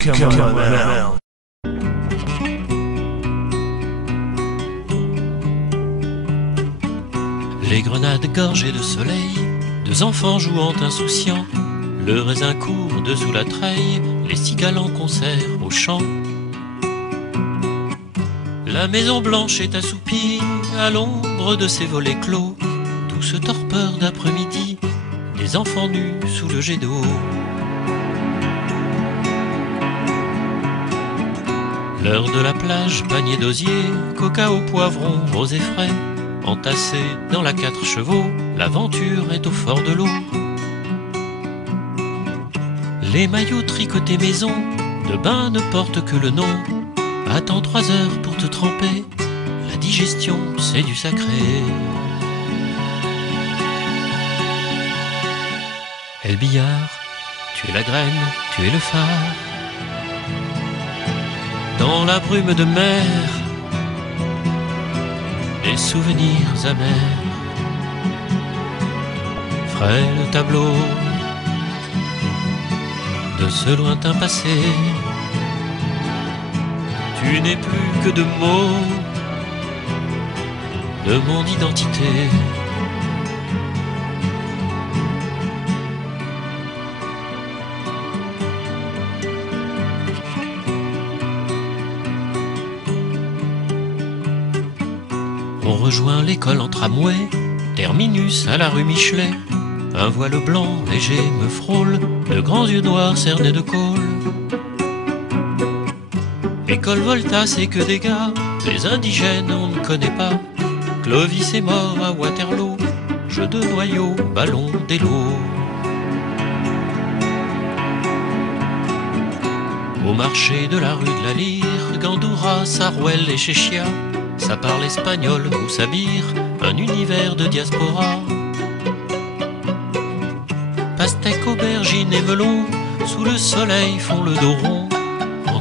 Camembert. Les grenades gorgées de soleil, deux enfants jouant insouciants, le raisin court dessous la treille, les cigales en concert au chant. La maison blanche est assoupie à l'ombre de ses volets clos, douce torpeur d'après-midi, des enfants nus sous le jet d'eau. L'heure de la plage, panier d'osier, coca au poivron, rose et frais, entassé dans la 4 chevaux, l'aventure est au fort de l'eau. Les maillots tricotés maison, de bain ne portent que le nom. Attends 3 heures pour te tremper, la digestion c'est du sacré. Et le billard, tu es la graine, tu es le phare. Dans la brume de mer, des souvenirs amers. Frêle tableau de ce lointain passé. Tu n'es plus que de mots de mon identité. On rejoint l'école en tramway, terminus à la rue Michelet. Un voile blanc léger me frôle, de grands yeux noirs cernés de colle. École Volta, c'est que des gars, les indigènes on ne connaît pas. Clovis est mort à Waterloo, jeu de noyaux, ballon d'élo. Au marché de la rue de la Lyre, Gandoura, Sarouel et Chéchia, ça parle espagnol ou sabir, un univers de diaspora. Pastèque, aubergine et melon, sous le soleil font le dos rond.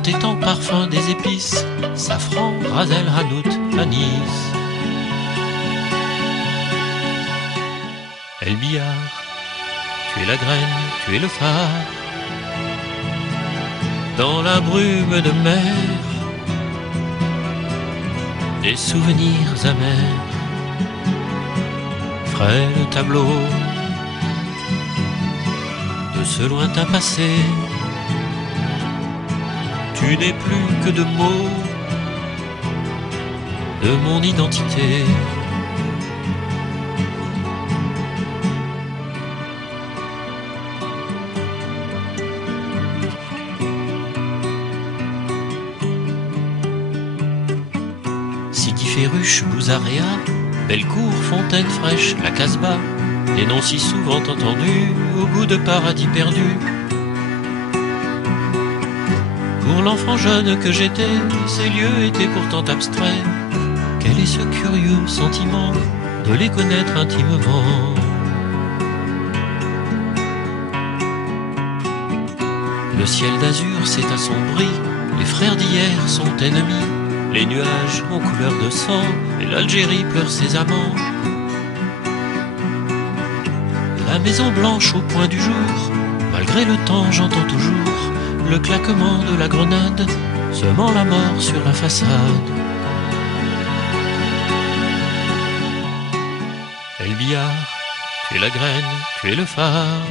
Étant parfum des épices, safran, rasel, hanout, anis. Et le billard, tu es la graine, tu es le phare. Dans la brume de mer, des souvenirs amers. Frêle tableau de ce lointain passé. Tu n'es plus que de mots de mon identité. Sidi Ferruche, Bouzarea, Bellecour, Fontaine fraîche, la Casbah, des noms si souvent entendus, au goût de paradis perdu. Pour l'enfant jeune que j'étais, ces lieux étaient pourtant abstraits. Quel est ce curieux sentiment de les connaître intimement? Le ciel d'azur s'est assombri, les frères d'hier sont ennemis. Les nuages ont couleur de sang, et l'Algérie pleure ses amants. La maison blanche au point du jour, malgré le temps j'entends toujours le claquement de la grenade, semant la mort sur la façade. Et le billard, tu es la graine, tu es le phare.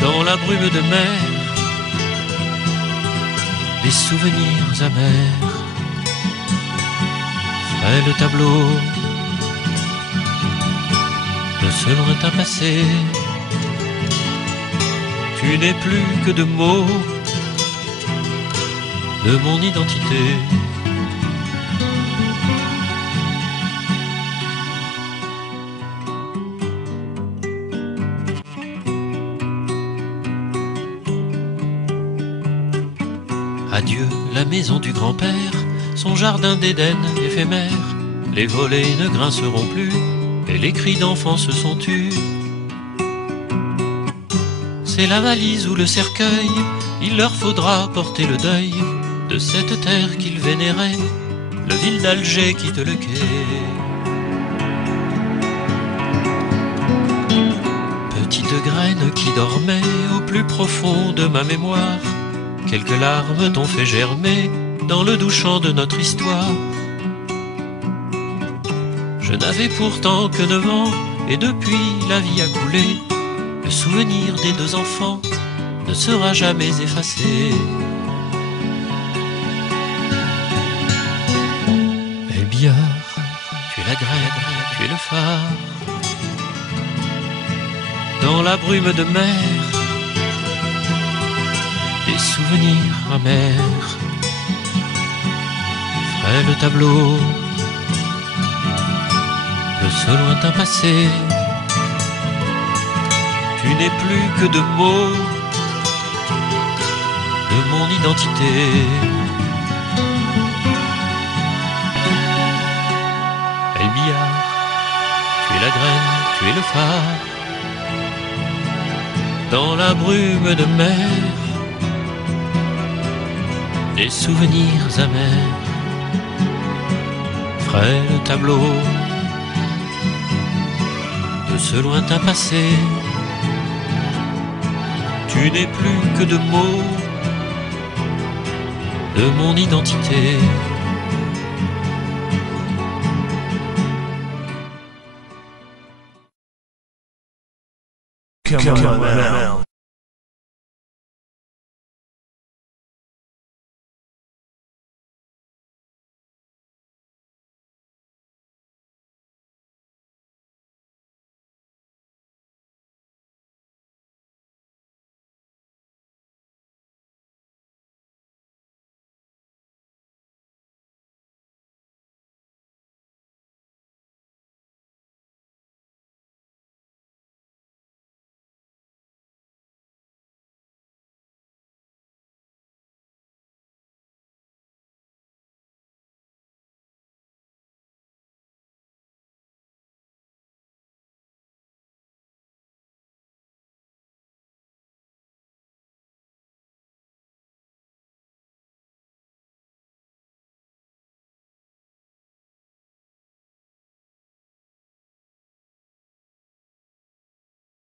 Dans la brume de mer, des souvenirs amers. Frêle tableau de ce lointain passé. Tu n'es plus que de mots de mon identité. Adieu la maison du grand-père, son jardin d'Éden éphémère. Les volets ne grinceront plus et les cris d'enfants se sont tus. C'est la valise ou le cercueil, il leur faudra porter le deuil de cette terre qu'ils vénéraient. Le ville d'Alger quitte le quai. Petite graine qui dormait au plus profond de ma mémoire, quelques larmes t'ont fait germer dans le doux chant de notre histoire. Je n'avais pourtant que 9 ans, et depuis la vie a coulé. Le souvenir des 2 enfants ne sera jamais effacé. Belle billard, tu es la graine, tu es le phare. Dans la brume de mer, des souvenirs amers. Frêle tableau de ce lointain passé. Tu n'es plus que de mots de mon identité. Belle billard, tu es la graine, tu es le phare. Dans la brume de mer, des souvenirs amers. Frêle tableau de ce lointain passé. Tu n'es plus que de mots de mon identité. Come on now.